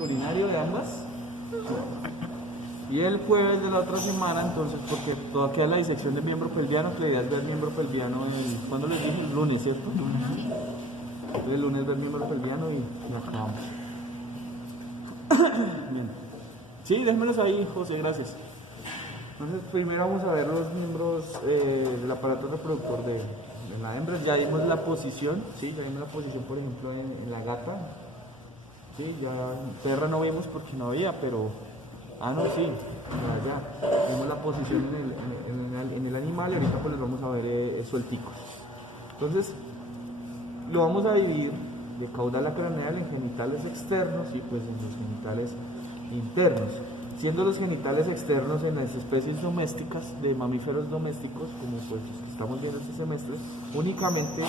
Urinario de ambas. Y el jueves de la otra semana, entonces, porque todavía queda la disección del miembro pelviano, que la idea es ver el miembro pelviano, ¿cuándo les dije? El lunes, ¿cierto? Entonces el lunes ver el miembro pelviano y acabamos. Bien. Sí, déjenmelos ahí, José, gracias. Entonces, primero vamos a ver los miembros del aparato reproductor de la hembra. Ya dimos la posición, ¿sí? Ya dimos la posición, por ejemplo, en la gata. Sí, ya en perra no vimos porque no había, pero... Ah, no, sí, ya. Vimos la posición en el animal y ahorita pues les vamos a ver suelticos. Entonces, lo vamos a dividir de caudal craneal en genitales externos y pues en los genitales internos. Siendo los genitales externos en las especies domésticas de mamíferos domésticos, como pues estamos viendo este semestre, únicamente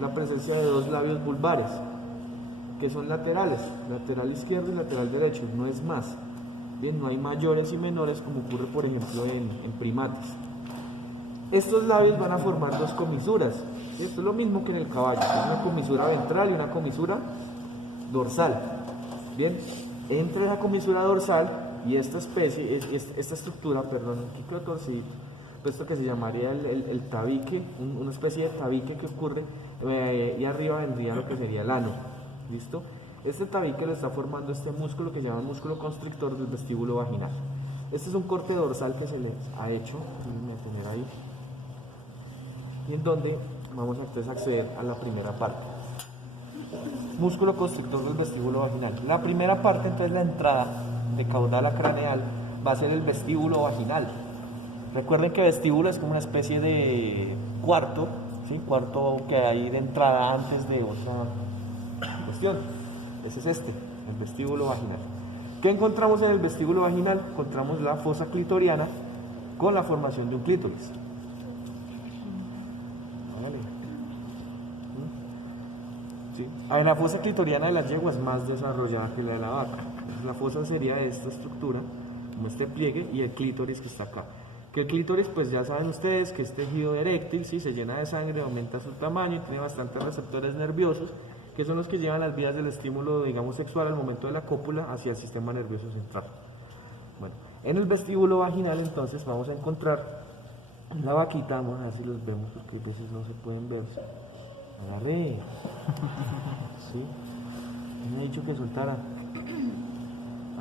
la presencia de dos labios vulvares, que son laterales, lateral izquierdo y lateral derecho, no es más. Bien, no hay mayores y menores como ocurre por ejemplo en primates. Estos labios van a formar dos comisuras. Esto es lo mismo que en el caballo, una comisura ventral y una comisura dorsal. Bien, entre la comisura dorsal y esta especie, esta estructura, perdón, aquí quedó torcidito, esto que se llamaría el tabique, una especie de tabique que ocurre, y arriba vendría lo que sería el ano. ¿Listo? Este tabique lo está formando este músculo que se llama músculo constrictor del vestíbulo vaginal. Este es un corte dorsal que se les ha hecho, déjenme tener ahí, y en donde vamos a entonces acceder a la primera parte. Músculo constrictor del vestíbulo vaginal. La primera parte, entonces, la entrada de caudal craneal va a ser el vestíbulo vaginal. Recuerden que vestíbulo es como una especie de cuarto, ¿sí? Cuarto que hay de entrada antes de otra cuestión. Ese es el vestíbulo vaginal. ¿Qué encontramos en el vestíbulo vaginal? Encontramos la fosa clitoriana con la formación de un clítoris. Vale. ¿Sí? La fosa clitoriana de la yegua es más desarrollada que la de la vaca. La fosa sería esta estructura, como este pliegue, y el clítoris que está acá. Que el clítoris, pues ya saben ustedes que es tejido eréctil, ¿sí? Se llena de sangre, aumenta su tamaño y tiene bastantes receptores nerviosos, que son los que llevan las vías del estímulo, digamos, sexual al momento de la cópula hacia el sistema nervioso central. Bueno, en el vestíbulo vaginal entonces vamos a encontrar la vaquita, vamos a ver si los vemos porque a veces no se pueden ver. Agarré. ¿Sí? Me ha dicho que soltara.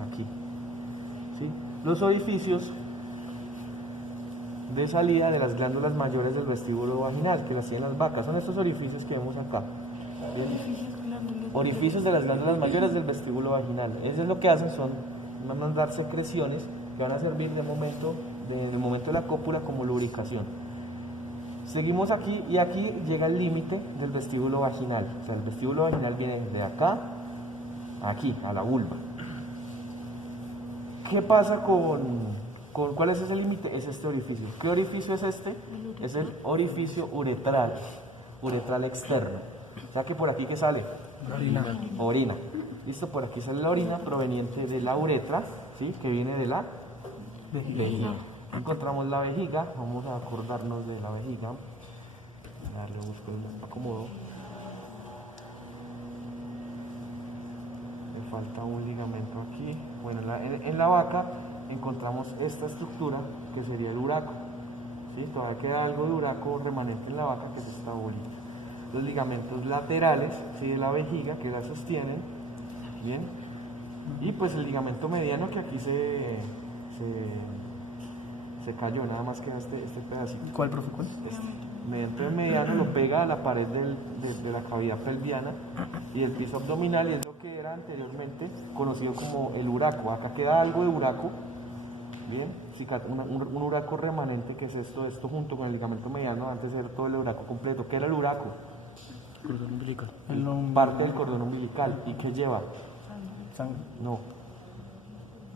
Aquí. ¿Sí? Los orificios de salida de las glándulas mayores del vestíbulo vaginal, que las tienen las vacas, son estos orificios que vemos acá. ¿Bien? Orificios de las glándulas mayores del vestíbulo vaginal. Eso es lo que hacen, van a mandar secreciones que van a servir en el momento de la cópula como lubricación. Seguimos aquí y aquí llega el límite del vestíbulo vaginal. O sea, el vestíbulo vaginal viene de acá a aquí, a la vulva. ¿Qué pasa cuál es ese límite? Es este orificio. ¿Qué orificio es este? Es el orificio uretral externo. O sea que por aquí, ¿qué sale? Orina. Listo, por aquí sale la orina proveniente de la uretra, ¿sí? Que viene de la vejiga. Encontramos la vejiga, vamos a acordarnos de la vejiga. Darle busco el acomodo. Me falta un ligamento aquí. Bueno, en la vaca encontramos esta estructura que sería el uraco. ¿Sí? Todavía queda algo de uraco remanente en la vaca, que es esta bolita. Los ligamentos laterales, ¿sí? De la vejiga que la sostienen. Bien. Y pues el ligamento mediano que aquí se cayó, nada más queda este pedacito. ¿Cuál, profe? ¿Cuál? Mediante el mediano lo pega a la pared de la cavidad pelviana y el piso abdominal, y es lo que era anteriormente conocido como el uraco. Acá queda algo de uraco, bien, un uraco remanente, que es esto junto con el ligamento mediano, antes de ser todo el uraco completo. ¿Qué era el uraco? Cordón umbilical. Parte del cordón umbilical. ¿Y qué lleva? Sangre. No.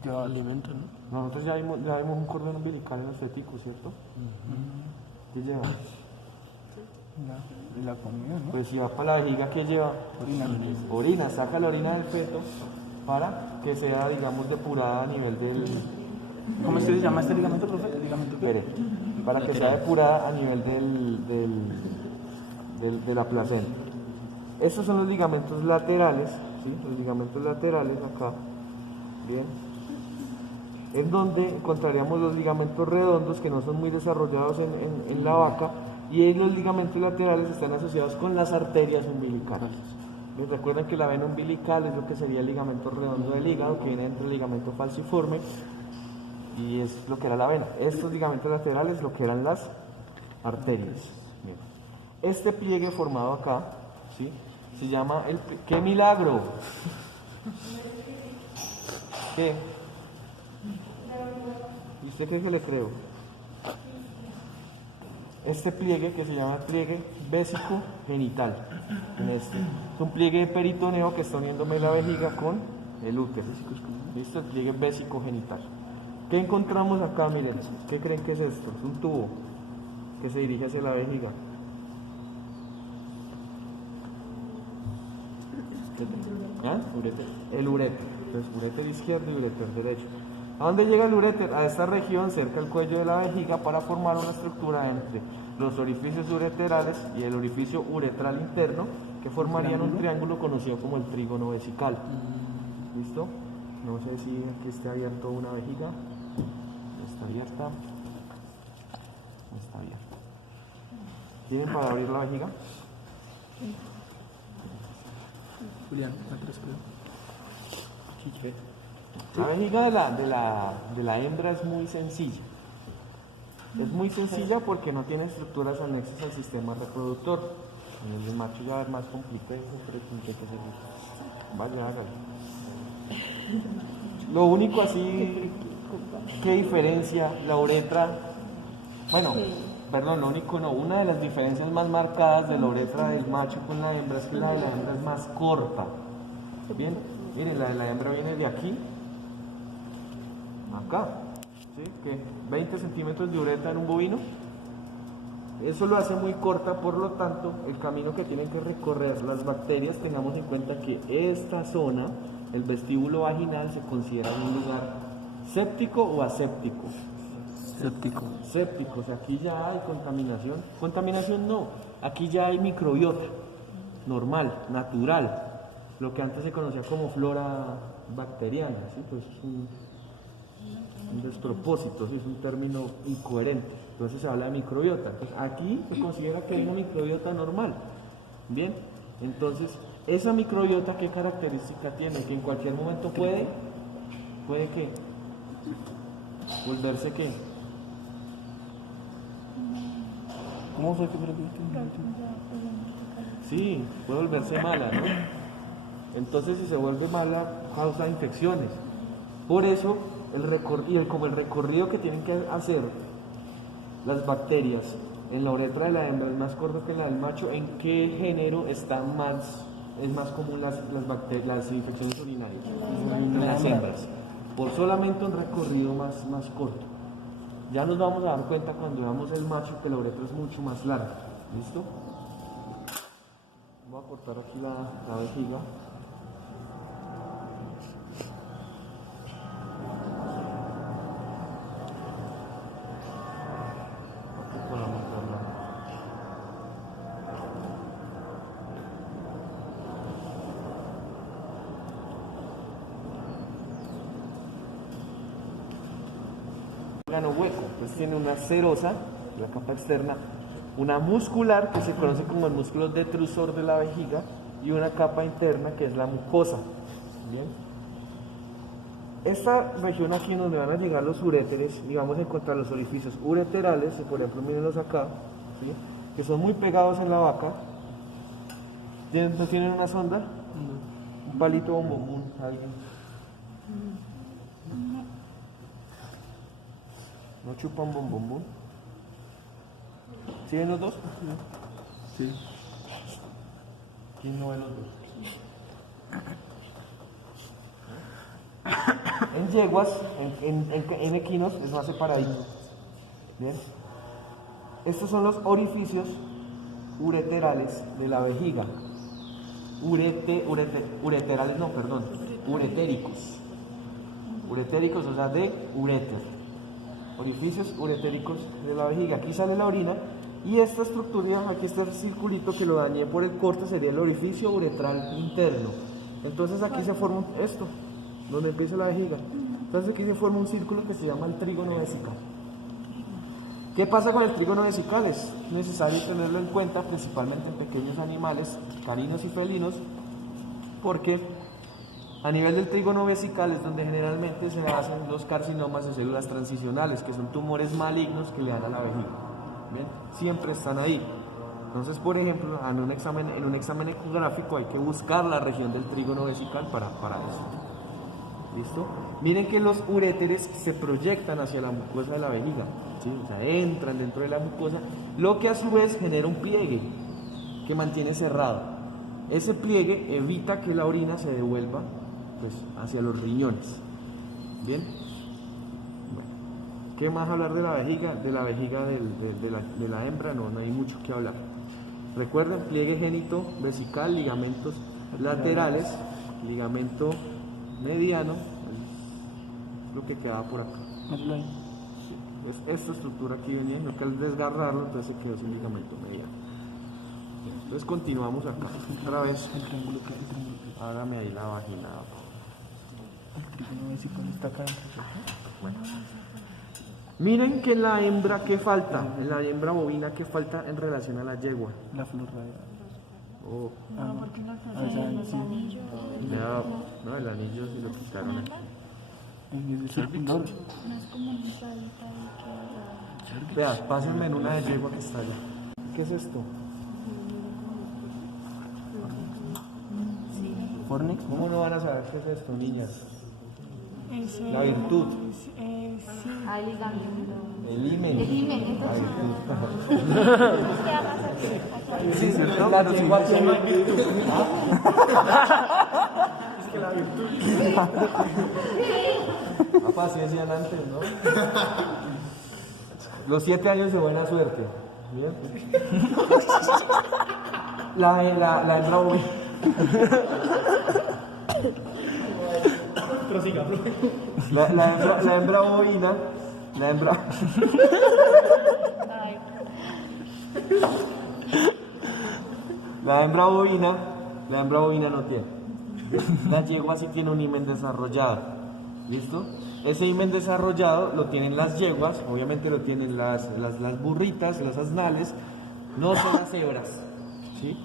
Lleva alimento, ¿no? Nosotros ya vimos un cordón umbilical en los feticos, ¿cierto? ¿Qué lleva? La comida, ¿no? Pues si va para la vejiga, ¿qué lleva? Orina, saca la orina del feto para que sea, digamos, depurada a nivel del... ¿Cómo se llama este ligamento, profe? ¿El ligamento qué? Para que sea depurada a nivel de la placenta. Estos son los ligamentos laterales, ¿sí? Los ligamentos laterales acá, bien, en donde encontraríamos los ligamentos redondos que no son muy desarrollados en la vaca, y ahí los ligamentos laterales están asociados con las arterias umbilicales. ¿Bien? Recuerden que la vena umbilical es lo que sería el ligamento redondo del hígado, que viene entre el ligamento falciforme, y es lo que era la vena. Estos ligamentos laterales lo que eran las arterias. Bien. Este pliegue formado acá, ¿sí? Se llama el... ¡Qué milagro! ¿Qué? ¿Y usted cree que le creo? Este pliegue, que se llama pliegue vésico-genital, es un pliegue de peritoneo que está uniéndome la vejiga con el útero. ¿Listo? El pliegue vésico-genital. ¿Qué encontramos acá? Miren, ¿qué creen que es esto? Es un tubo que se dirige hacia la vejiga. ¿Ah? El uréter. Entonces, uréter izquierdo y uréter derecho. ¿A dónde llega el uréter? A esta región cerca del cuello de la vejiga para formar una estructura entre los orificios ureterales y el orificio uretral interno, que formarían un triángulo conocido como el trígono vesical. ¿Listo? No sé si aquí está abierto una vejiga. Está abierta. Está abierta. ¿Tienen para abrir la vejiga? Julián, atrás creo. La vejiga de la hembra es muy sencilla. Es muy sencilla porque no tiene estructuras anexas al sistema reproductor. En el macho ya es más complicado, pero tiene que ser. Vaya, hágalo. Lo único así que diferencia la uretra, bueno, perdón, lo único no, una de las diferencias más marcadas de la uretra del macho con la hembra es que la de la hembra es más corta. Bien, miren, la de la hembra viene de aquí acá, ¿sí? ¿Qué? 20 centímetros de uretra en un bovino. Eso lo hace muy corta, por lo tanto, el camino que tienen que recorrer las bacterias, tengamos en cuenta que esta zona, el vestíbulo vaginal, se considera un lugar séptico o aséptico. Séptico. Séptico, o sea, aquí ya hay contaminación. Contaminación no, aquí ya hay microbiota, normal, natural. Lo que antes se conocía como flora bacteriana, ¿sí? Pues es un despropósito, ¿sí? Es un término incoherente. Entonces se habla de microbiota. Entonces, aquí se considera que hay una microbiota normal. Bien, entonces, esa microbiota, ¿qué característica tiene? Que en cualquier momento puede que volverse ¿qué? ¿Cómo fue que Sí, puede volverse mala, ¿no? Entonces, si se vuelve mala, causa infecciones. Por eso, como el recorrido que tienen que hacer las bacterias en la uretra de la hembra es más corto que la del macho, ¿en qué género es más común las infecciones urinarias? En las hembras. Por solamente un recorrido más corto. Ya nos vamos a dar cuenta cuando veamos el macho que la uretra es mucho más larga. ¿Listo? Voy a cortar aquí la vejiga. Órgano hueco, pues tiene una serosa, la capa externa, una muscular que se conoce como el músculo detrusor de la vejiga y una capa interna que es la mucosa. Bien. Esta región aquí donde van a llegar los uréteres, y vamos a encontrar los orificios ureterales, por ejemplo mírenlos acá, ¿sí? Que son muy pegados en la vaca. ¿No tienen una sonda? Un palito bombón, alguien. ¿No chupan bombón? ¿Sí ven los dos? Sí. ¿Quién no ve los dos? En yeguas, en equinos es más separadito. Bien. Estos son los orificios ureterales de la vejiga. Uretéricos. Uretéricos, o sea, de uréter. Orificios uretéricos de la vejiga. Aquí sale la orina y esta estructura, aquí está el circulito que lo dañé por el corte, sería el orificio uretral interno. Entonces aquí se forma esto, donde empieza la vejiga. Entonces aquí se forma un círculo que se llama el trígono vesical. ¿Qué pasa con el trígono vesical? Es necesario tenerlo en cuenta, principalmente en pequeños animales, caninos y felinos, porque a nivel del trígono vesical es donde generalmente se hacen los carcinomas de células transicionales, que son tumores malignos que le dan a la vejiga. ¿Bien? Siempre están ahí. Entonces, por ejemplo, en un examen ecográfico hay que buscar la región del trígono vesical para eso. ¿Listo? Miren que los uréteres se proyectan hacia la mucosa de la vejiga, ¿sí? O sea, entran dentro de la mucosa, lo que a su vez genera un pliegue que mantiene cerrado. Ese pliegue evita que la orina se devuelva pues, hacia los riñones. ¿Bien? Bueno, ¿qué más hablar de la vejiga? De la vejiga de la hembra no hay mucho que hablar. Recuerden, pliegue génito vesical, ligamentos laterales, ligamento mediano, es lo que quedaba por acá. Pues esta estructura aquí venía, no que al desgarrarlo, entonces se quedó sin ligamento mediano. Entonces continuamos acá. Otra vez, hágame ahí la vagina. El trígono vesical está acá. Bueno. Miren que en la hembra, ¿qué falta? En la hembra bovina, ¿qué falta en relación a la yegua? La flor radial. Oh. Porque la flor de los anillos. No, el anillo sí lo quitaron aquí. En el circular. No es como un palito ahí que... Vea, pásenme en una de yegua que está allá. ¿Qué es esto? Fornix. ¿Cómo no van a saber qué es esto, niñas? La La virtud. Sí. Hay ligamento. El himen. El himen, La entonces. virtud. Sí, ¿cierto? La Pero sí, yegua tiene virtud. Es que la virtud. Papá, así decían antes, ¿no? Los 7 años de buena suerte. Bien. La hembra bovina. La hembra bovina. La hembra bovina no tiene. La yegua sí tiene un himen desarrollado. ¿Listo? Ese himen desarrollado lo tienen las yeguas, obviamente lo tienen las burritas, las asnales, no son las cebras. ¿Sí?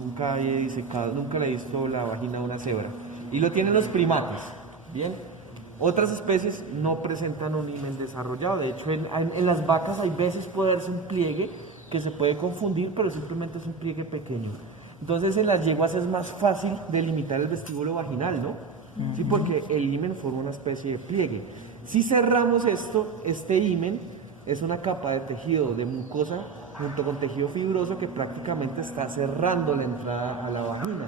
Nunca le he visto la vagina a una cebra. Y lo tienen los primates. Bien. Otras especies no presentan un himen desarrollado. De hecho, en las vacas hay veces puede darse un pliegue que se puede confundir, pero simplemente es un pliegue pequeño. Entonces, en las yeguas es más fácil delimitar el vestíbulo vaginal, ¿no? Sí, porque el himen forma una especie de pliegue. Si cerramos este himen es una capa de tejido de mucosa junto con tejido fibroso que prácticamente está cerrando la entrada a la vagina,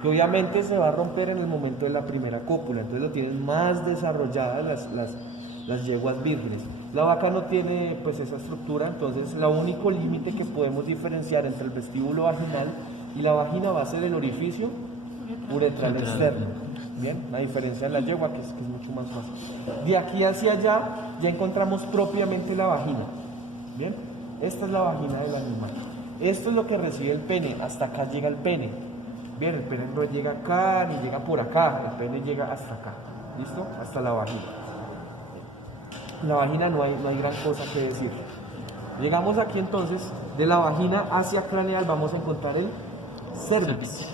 que obviamente se va a romper en el momento de la primera cópula, entonces lo tienen más desarrollada las yeguas vírgenes. La vaca no tiene pues esa estructura, entonces el único límite que podemos diferenciar entre el vestíbulo vaginal y la vagina va a ser el orificio uretral externo. Bien, la diferencia de la yegua que es mucho más fácil. De aquí hacia allá ya encontramos propiamente la vagina. Bien, esta es la vagina del animal. Esto es lo que recibe el pene, hasta acá llega el pene. Bien, el pene no llega acá ni llega por acá, el pene llega hasta acá. ¿Listo? Hasta la vagina. En la vagina no hay gran cosa que decir. Llegamos aquí entonces, de la vagina hacia craneal vamos a encontrar el cérvix.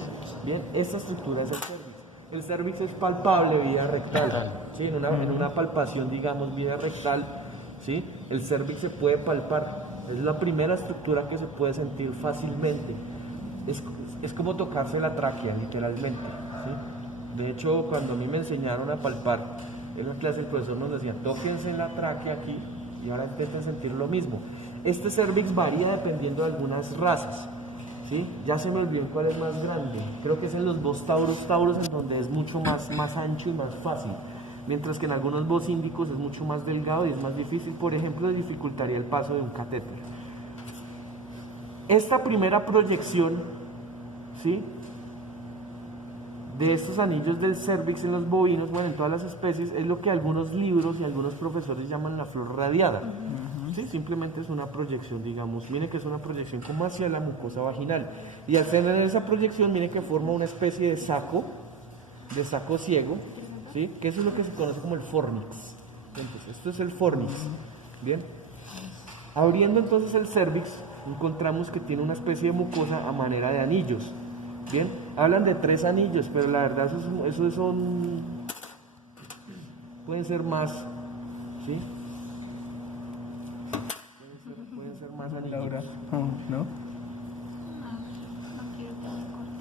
Bien, esta estructura es el cérvix. El cérvix es palpable vía rectal. ¿Sí? En una palpación, digamos, vía rectal, ¿sí? El cérvix se puede palpar. Es la primera estructura que se puede sentir fácilmente. Es como tocarse la tráquea, literalmente. ¿Sí? De hecho, cuando a mí me enseñaron a palpar, en la clase el profesor nos decía, tóquense en la tráquea aquí y ahora intenten sentir lo mismo. Este cérvix varía dependiendo de algunas razas. ¿Sí? Ya se me olvidó cuál es más grande. Creo que es en los Bos Taurus en donde es mucho más ancho y más fácil. Mientras que en algunos Bos índicos es mucho más delgado y es más difícil. Por ejemplo, dificultaría el paso de un catéter. Esta primera proyección, ¿sí?, de estos anillos del cérvix en los bovinos, bueno, en todas las especies, es lo que algunos libros y algunos profesores llaman la flor radiada. ¿Sí? Simplemente es una proyección, digamos, miren que es una proyección como hacia la mucosa vaginal. Y al tener esa proyección, miren que forma una especie de saco, de saco ciego, ¿sí? Que eso es lo que se conoce como el fornix. Entonces, esto es el fornix, ¿bien? Abriendo entonces el cervix, encontramos que tiene una especie de mucosa a manera de anillos, ¿bien? Hablan de 3 anillos, pero la verdad esos son, pueden ser más, ¿sí? Pueden ser más anillos. Laura, ¿no? No quiero que me corte.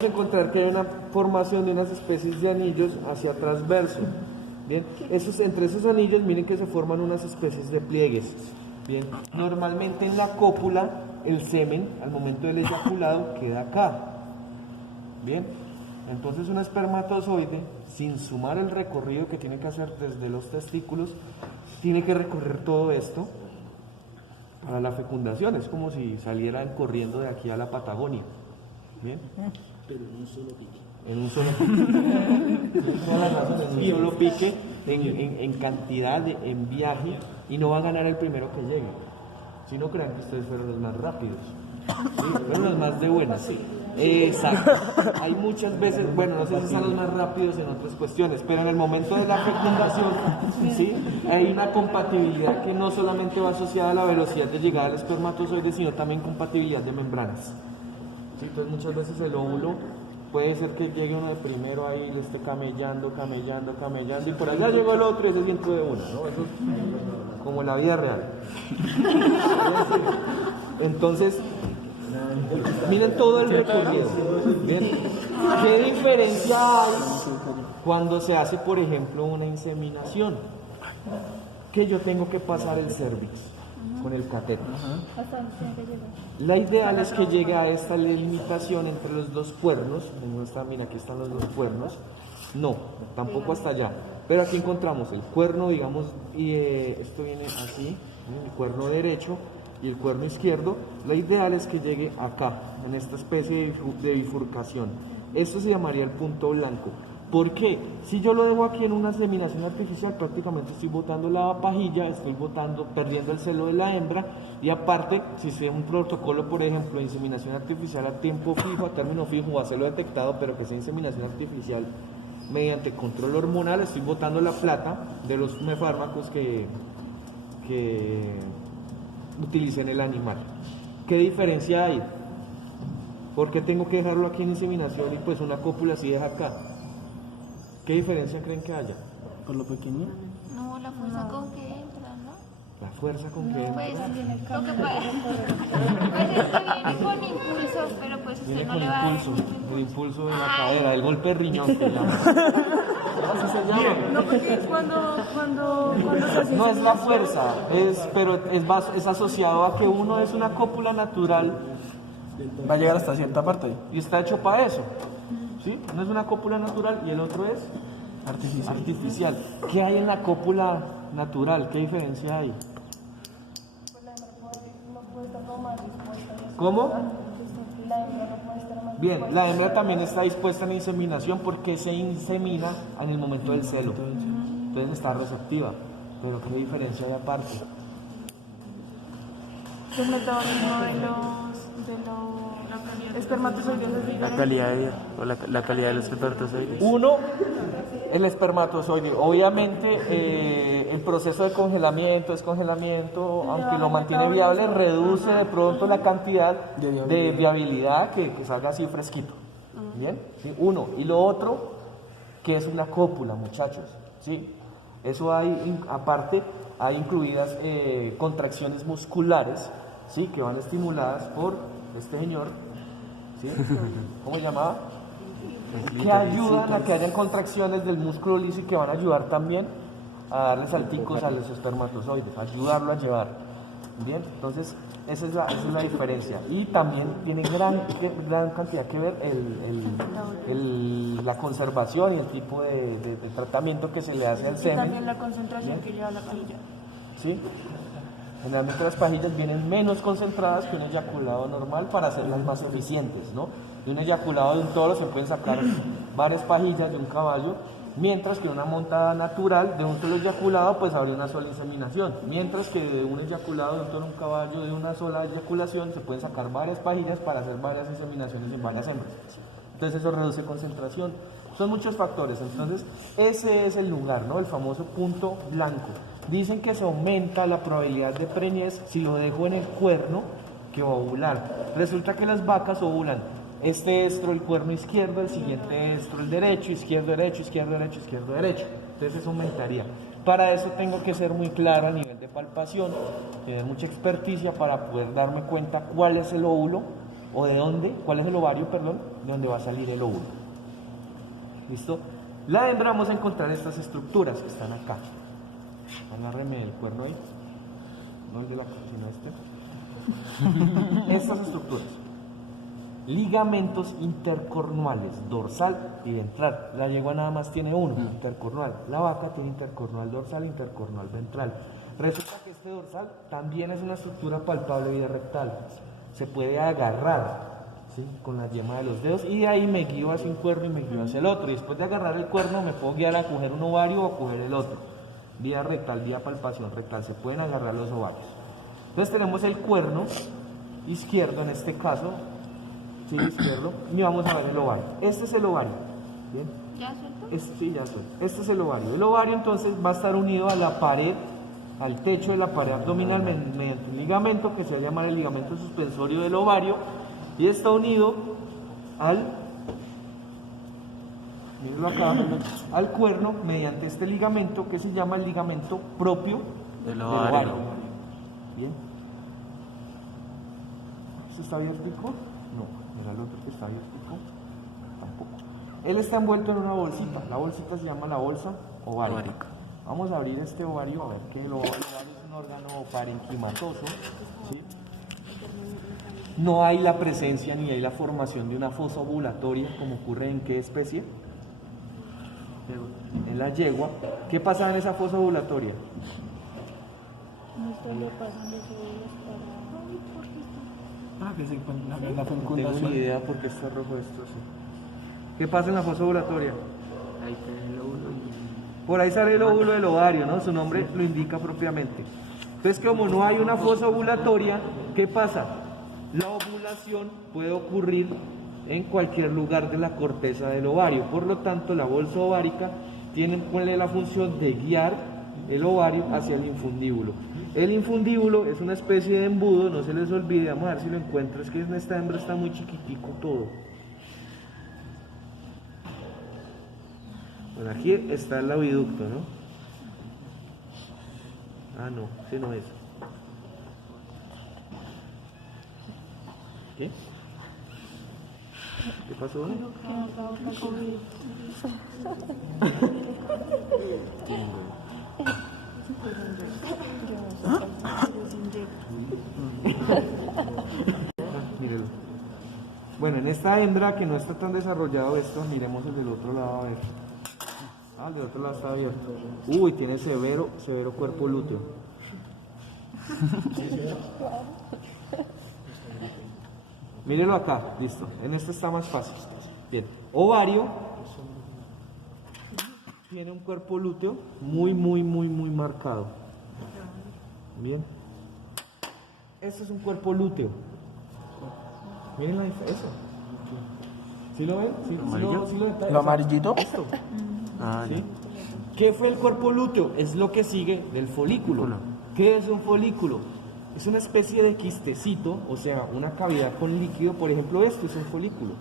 Vamos a encontrar que hay una formación de unas especies de anillos hacia transverso. Bien, entre esos anillos miren que se forman unas especies de pliegues. Bien, normalmente en la cópula el semen al momento del eyaculado queda acá. Bien, entonces un espermatozoide, sin sumar el recorrido que tiene que hacer desde los testículos, tiene que recorrer todo esto para la fecundación. Es como si salieran corriendo de aquí a la Patagonia. Bien, pero en un solo pique. En un solo pique. Todas las razones, en un solo pique, en cantidad, en viaje, y no va a ganar el primero que llegue. Si no crean que ustedes fueron los más rápidos, ¿sí? Fueron los más de buenas. Exacto. Hay muchas veces, bueno, no sé si son los más rápidos en otras cuestiones, pero en el momento de la fecundación, ¿sí? Hay una compatibilidad que no solamente va asociada a la velocidad de llegada del espermatozoide, sino también compatibilidad de membranas. ¿Sí? Entonces muchas veces el óvulo puede ser que llegue uno de primero ahí, le esté camellando, y por allá llegó el otro y ese siento de uno, ¿no? Eso es como la vida real. Entonces, miren todo el recorrido. ¿Bien? ¿Qué diferencia hay cuando se hace, por ejemplo, una inseminación? Que yo tengo que pasar el cervix con el catéter. ¿Hasta dónde tiene que llegar? La ideal es que llegue a esta limitación entre los dos cuernos. Mira, aquí están los dos cuernos. No, tampoco hasta allá. Pero aquí encontramos el cuerno, digamos, y esto viene así, el cuerno derecho y el cuerno izquierdo. La ideal es que llegue acá, en esta especie de bifurcación. Esto se llamaría el punto blanco. ¿Por qué? Si yo lo dejo aquí en una inseminación artificial, prácticamente estoy botando la pajilla, estoy perdiendo el celo de la hembra, y aparte, si sea un protocolo, por ejemplo, de inseminación artificial a tiempo fijo, a término fijo o a celo detectado, pero que sea inseminación artificial mediante control hormonal, estoy botando la plata de los fármacos que utilicen el animal. ¿Qué diferencia hay? ¿Por qué tengo que dejarlo aquí en inseminación y pues una cópula sí deja acá? ¿Qué diferencia creen que haya? Por lo pequeño. No, la fuerza con que entra, ¿no? La fuerza con que entra. Pues, lo que pasa pues es que viene con impulso, pero pues usted Viene no con le va a dar impulso, el impulso de la cadera, el golpe de riñón que llama. Así se llama. No, porque cuando se hace No es la fuerza, pero es asociado a que uno es una cópula natural Va a llegar hasta cierta parte. y está hecho para eso. ¿Sí? Uno es una cópula natural y el otro es artificial. ¿Qué hay en la cópula natural? ¿Qué diferencia hay? ¿Cómo? Bien, la hembra también está dispuesta en la inseminación porque se insemina en el momento del celo. Entonces está receptiva. Pero ¿qué diferencia hay aparte? el metabolismo de los espermatozoides es La diferente. calidad de vida o la calidad de los espermatozoides. Uno, el espermatozoide. Obviamente el proceso de descongelamiento, aunque lo mantiene viable, reduce de pronto la cantidad de viabilidad que salga así fresquito. ¿Bien? ¿Sí? Uno. Y lo otro, que es una cópula, muchachos. ¿Sí? Eso aparte, hay incluidas contracciones musculares, ¿sí? Que van estimuladas por este señor. ¿Sí? ¿Cómo se llamaba? Que ayudan a que hayan contracciones del músculo liso y que van a ayudar también a darle salticos a los espermatozoides, ayudarlo a llevar. Bien, entonces esa es la diferencia. Y también tiene gran cantidad que ver la conservación y el tipo de tratamiento que se le hace al Y semen. también la concentración que lleva la pajilla. ¿Sí? Generalmente las pajillas vienen menos concentradas que un eyaculado normal para hacerlas más eficientes, ¿no? De un eyaculado de un toro se pueden sacar varias pajillas de un caballo, mientras que una montada natural de un solo eyaculado pues habría una sola inseminación, mientras que de un eyaculado de un toro, un caballo, de una sola eyaculación se pueden sacar varias pajillas para hacer varias inseminaciones en varias hembras. Entonces eso reduce concentración. Son muchos factores. Entonces ese es el lugar, ¿no? El famoso punto blanco. Dicen que se aumenta la probabilidad de preñez si lo dejo en el cuerno que va a ovular. Resulta que las vacas ovulan este estro, el cuerno izquierdo, el siguiente estro, el derecho, izquierdo, derecho, izquierdo, derecho, izquierdo, derecho. Entonces eso aumentaría. Para eso tengo que ser muy claro a nivel de palpación, tener mucha experticia para poder darme cuenta cuál es el óvulo o de dónde, cuál es el ovario, perdón, de dónde va a salir el óvulo. ¿Listo? La hembra vamos a encontrar estas estructuras que están acá. Agárreme el cuerno ahí. No el de la sino este. Estas estructuras. Ligamentos intercornuales, dorsal y ventral. La yegua nada más tiene uno, intercornual. La vaca tiene intercornual dorsal e intercornual ventral. Resulta que este dorsal también es una estructura palpable vía rectal. Se puede agarrar, ¿sí?, con la yema de los dedos, y de ahí me guío hacia un cuerno y me guío hacia el otro. Y después de agarrar el cuerno me puedo guiar a coger un ovario o a coger el otro. Vía rectal, vía palpación rectal, se pueden agarrar los ovarios. Entonces tenemos el cuerno izquierdo en este caso, sí, izquierdo, y vamos a ver el ovario. Este es el ovario, ¿bien? ¿Ya suelto? Sí, ya suelto. Este es el ovario. El ovario entonces va a estar unido a la pared, al techo de la pared abdominal mediante un ligamento que se va a llamar el ligamento suspensorio del ovario, y está unido mírenlo acá, al cuerno mediante este ligamento que se llama el ligamento propio Del del ovario. ovario. Bien. ¿Este está abiertico? No, era el otro que está abiertico. Tampoco. Él está envuelto en una bolsita. La bolsita se llama la bolsa ovárica. Ovárica. Vamos a abrir este ovario a ver que el ovario es un órgano parenquimatoso, ¿sí? No hay la presencia ni hay la formación de una fosa ovulatoria como ocurre en qué especie, en la yegua. ¿Qué pasa en esa fosa ovulatoria? No estoy pasando células para... Que se encuentra la No tengo fecundación. ni idea por qué está rojo esto así. ¿Qué pasa en la fosa ovulatoria? Ahí está el óvulo y... Por ahí sale el óvulo del ovario, ¿no? Su nombre lo indica propiamente. Entonces, como no hay una fosa ovulatoria, ¿qué pasa? La ovulación puede ocurrir en cualquier lugar de la corteza del ovario. Por lo tanto, la bolsa ovárica tiene la función de guiar el ovario hacia el infundíbulo. El infundíbulo es una especie de embudo, no se les olvide, vamos a ver si lo encuentro, es que en esta hembra está muy chiquitico todo. Bueno, aquí está el labiducto, ¿no? Ah, no, ese no es. ¿Qué? ¿Qué pasó? Mírelo. Bueno, en esta hembra que no está tan desarrollado esto, miremos el del otro lado a ver. Ah, el del otro lado está abierto. Uy, tiene severo cuerpo lúteo. Mírelo acá, listo. En este está más fácil. Bien, ovario tiene un cuerpo lúteo muy marcado. Bien. Este es un cuerpo lúteo. Miren la diferencia. ¿Sí lo ven? ¿Sí lo ven? ¿Lo amarillito? Esto. Ah, ¿Sí? ¿Qué fue el cuerpo lúteo? Es lo que sigue del folículo. ¿Qué es un folículo? Es una especie de quistecito, o sea, una cavidad con líquido. Por ejemplo, esto es un folículo.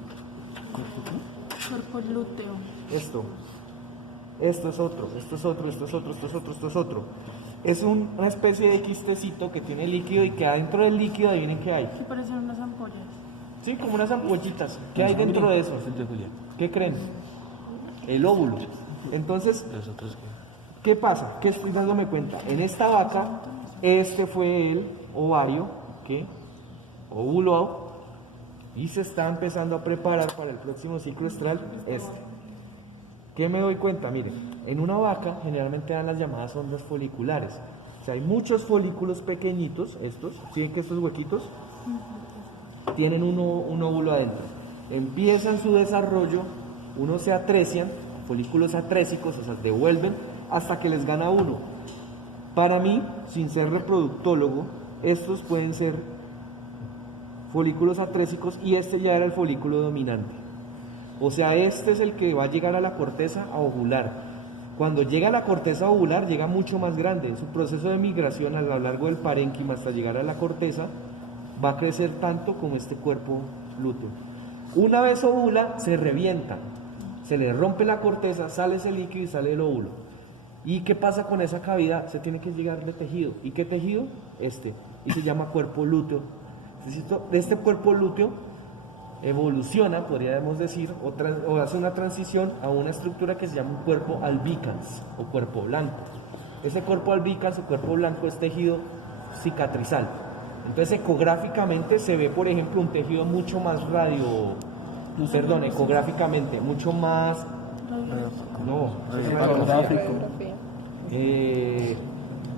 Cuerpo lúteo. Esto es otro, esto es otro, esto es otro, esto es otro, esto es otro. Es una especie de quistecito que tiene líquido y que adentro del líquido, adivinen qué hay. Que parecen unas ampollas. Sí, como unas ampollitas. ¿Qué hay dentro de eso? ¿Qué creen? El óvulo. Entonces, Los otros ¿qué pasa? ¿Qué estoy dándome cuenta? En esta vaca, este fue el ovario que ovuló y se está empezando a preparar para el próximo ciclo estral este. ¿Qué me doy cuenta? Miren, en una vaca generalmente dan las llamadas ondas foliculares. O sea, hay muchos folículos pequeñitos, estos, ¿sí que estos huequitos? Tienen un óvulo adentro. Empiezan su desarrollo, unos se atresian, folículos atrésicos, o sea, devuelven hasta que les gana uno. Para mí, sin ser reproductólogo, estos pueden ser folículos atrésicos y este ya era el folículo dominante. O sea, este es el que va a llegar a la corteza a ovular. Cuando llega a la corteza ovular, llega mucho más grande. Su proceso de migración a lo largo del parénquima hasta llegar a la corteza va a crecer tanto como este cuerpo lúteo. Una vez ovula, se revienta, se le rompe la corteza, sale ese líquido y sale el óvulo. ¿Y qué pasa con esa cavidad? Se tiene que llegar de tejido. ¿Y qué tejido? Y se llama cuerpo lúteo. Este cuerpo lúteo evoluciona, podríamos decir, o hace una transición a una estructura que se llama un cuerpo albicans o cuerpo blanco. Ese cuerpo albicans o cuerpo blanco es tejido cicatrizal. Entonces ecográficamente se ve, por ejemplo, un tejido mucho más ecográficamente, mucho más,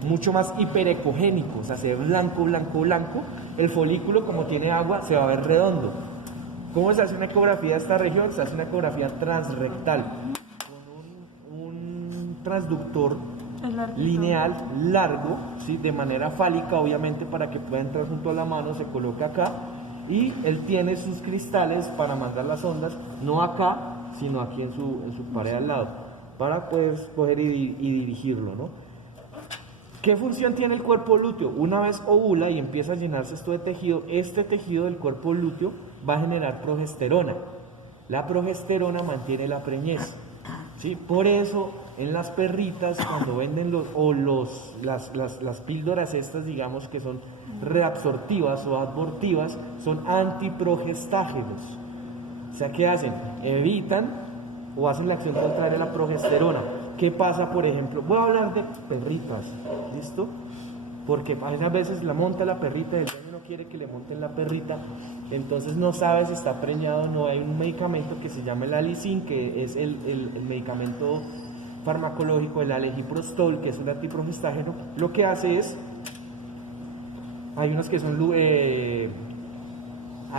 mucho más hiperecogénico, o sea, se ve blanco, blanco, blanco. El folículo, como tiene agua, se va a ver redondo. ¿Cómo se hace una ecografía de esta región? Se hace una ecografía transrectal, con un transductor lineal largo, ¿sí? De manera fálica, obviamente, para que pueda entrar junto a la mano, se coloca acá, y él tiene sus cristales para mandar las ondas, no acá, sino aquí en su pared al lado, para poder coger y dirigirlo, ¿no? ¿Qué función tiene el cuerpo lúteo? Una vez ovula y empieza a llenarse esto de tejido, este tejido del cuerpo lúteo va a generar progesterona. La progesterona mantiene la preñez, ¿sí? Por eso en las perritas, cuando venden las píldoras estas, digamos, que son reabsortivas o abortivas, son antiprogestágenos. O sea, ¿qué hacen? Evitan o hacen la acción contraria a la progesterona. ¿Qué pasa, por ejemplo? Voy a hablar de perritas, ¿listo? Porque a veces la monta la perrita, el dueño no quiere que le monten la perrita, entonces no sabe si está preñado o no. Hay un medicamento que se llama el Alicin, que es el medicamento farmacológico, el alegiprostol, que es un antiprogestágeno. Lo que hace es, hay unos que son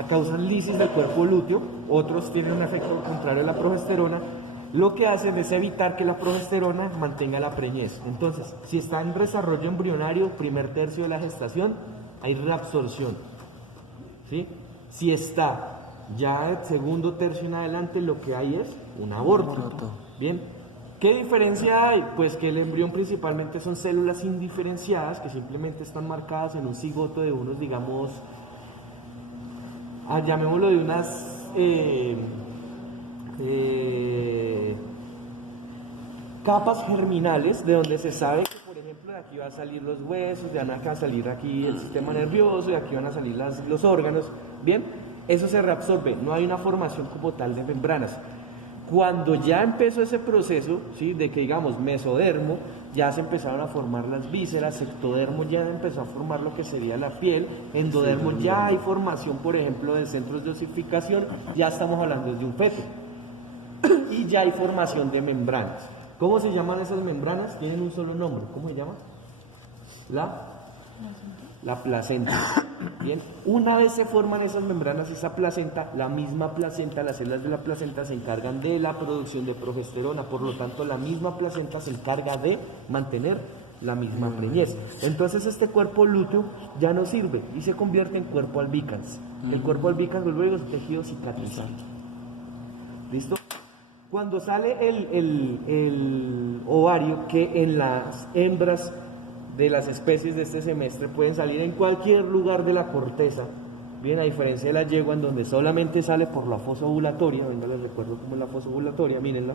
causan lisis del cuerpo lúteo, otros tienen un efecto contrario a la progesterona. Lo que hacen es evitar que la progesterona mantenga la preñez. Entonces, si está en desarrollo embrionario, primer tercio de la gestación, hay reabsorción, ¿sí? Si está ya segundo tercio en adelante, lo que hay es un aborto. Bien, ¿qué diferencia hay? Pues que el embrión principalmente son células indiferenciadas que simplemente están marcadas en un cigoto de unos, digamos, llamémoslo de unas capas germinales, de donde se sabe que, por ejemplo, de aquí van a salir los huesos, de aquí va a salir aquí el sistema nervioso, de aquí van a salir los órganos. Bien, eso se reabsorbe, no hay una formación como tal de membranas. Cuando ya empezó ese proceso, ¿sí? De que, digamos, mesodermo, ya se empezaron a formar las vísceras, ectodermo ya empezó a formar lo que sería la piel, endodermo ya hay formación, por ejemplo, de centros de osificación, ya estamos hablando de un feto, y ya hay formación de membranas. ¿Cómo se llaman esas membranas? Tienen un solo nombre, ¿cómo se llama? La placenta. Bien, una vez se forman esas membranas, esa placenta, la misma placenta, las células de la placenta se encargan de la producción de progesterona, por lo tanto la misma placenta se encarga de mantener la misma preñez. Entonces este cuerpo lúteo ya no sirve y se convierte en cuerpo albicans. El cuerpo albicans, vuelvo a decir, es tejido cicatrizal. ¿Listo? Cuando sale el ovario, que en las hembras de las especies de este semestre pueden salir en cualquier lugar de la corteza, bien, a diferencia de la yegua, en donde solamente sale por la fosa ovulatoria. Venga, les recuerdo cómo es la fosa ovulatoria, mírenla,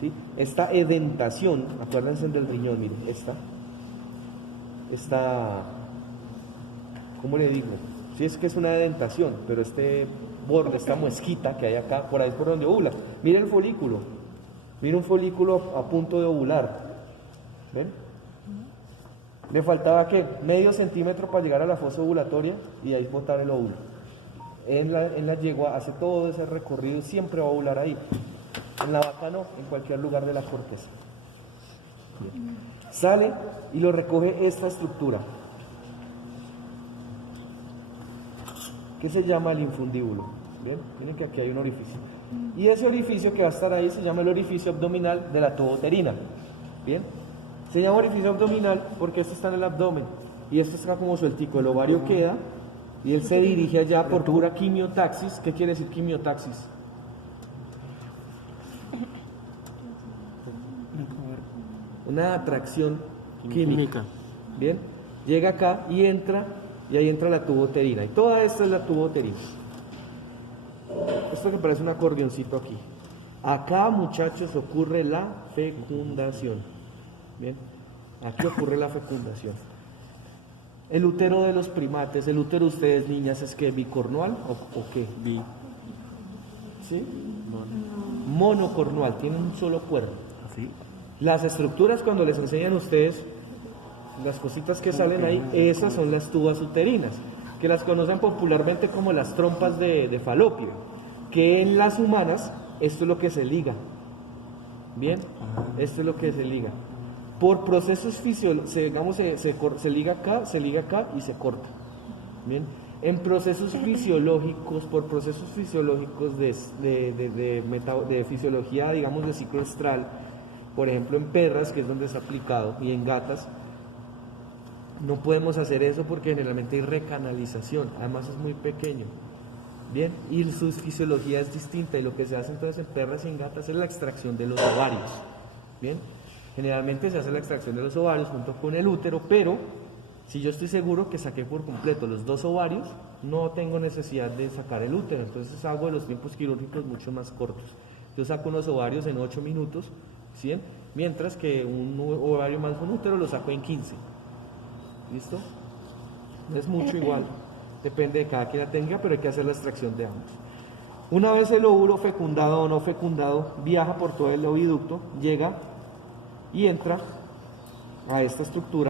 ¿sí? Esta edentación, acuérdense del riñón, miren, esta, ¿cómo le digo? Sí, es que es una edentación, pero este borde, esta muesquita que hay acá, por ahí es por donde ovula. Miren el folículo, miren un folículo a punto de ovular, ¿ven? Le faltaba, ¿qué? Medio centímetro para llegar a la fosa ovulatoria y ahí botar el óvulo. En la yegua hace todo ese recorrido, siempre va a ovular ahí. En la vaca no, en cualquier lugar de la corteza. Bien. Sale y lo recoge esta estructura, que se llama el infundíbulo. Bien, miren que aquí hay un orificio. Y ese orificio que va a estar ahí se llama el orificio abdominal de la tuboterina. Bien, se llama orificio abdominal porque esto está en el abdomen y esto está como sueltico. El ovario queda y él se dirige allá por pura quimiotaxis. ¿Qué quiere decir quimiotaxis? una atracción química. Bien, llega acá y entra, y ahí entra la tuboterina. Y toda esta es la tuboterina. Esto que parece un acordeoncito aquí. Acá, muchachos, ocurre la fecundación. Bien, aquí ocurre la fecundación. El útero de los primates, el útero de ustedes, niñas, ¿es que bicornual o qué? ¿Sí? Monocornual, tiene un solo cuerno. ¿Así? Las estructuras, cuando les enseñan a ustedes, las cositas que salen ahí, esas son las tubas uterinas, que las conocen popularmente como las trompas de falopio, que en las humanas esto es lo que se liga. Bien, esto es lo que se liga. Por procesos fisiológicos, digamos, se liga acá y se corta. Bien, en procesos fisiológicos, por procesos fisiológicos de fisiología, digamos, de ciclo estral, por ejemplo en perras, que es donde es aplicado, y en gatas, no podemos hacer eso porque generalmente hay recanalización, además es muy pequeño. Bien, y su fisiología es distinta, y lo que se hace entonces en perras y en gatas es la extracción de los ovarios. Bien, generalmente se hace la extracción de los ovarios junto con el útero, pero si yo estoy seguro que saqué por completo los 2 ovarios, no tengo necesidad de sacar el útero, entonces hago de los tiempos quirúrgicos mucho más cortos. Yo saco unos ovarios en 8 minutos, ¿sí? Mientras que un ovario más un útero lo saco en 15. ¿Listo? Es mucho igual, depende de cada quien la tenga, pero hay que hacer la extracción de ambos. Una vez el óvulo fecundado o no fecundado viaja por todo el oviducto, llega y entra a esta estructura.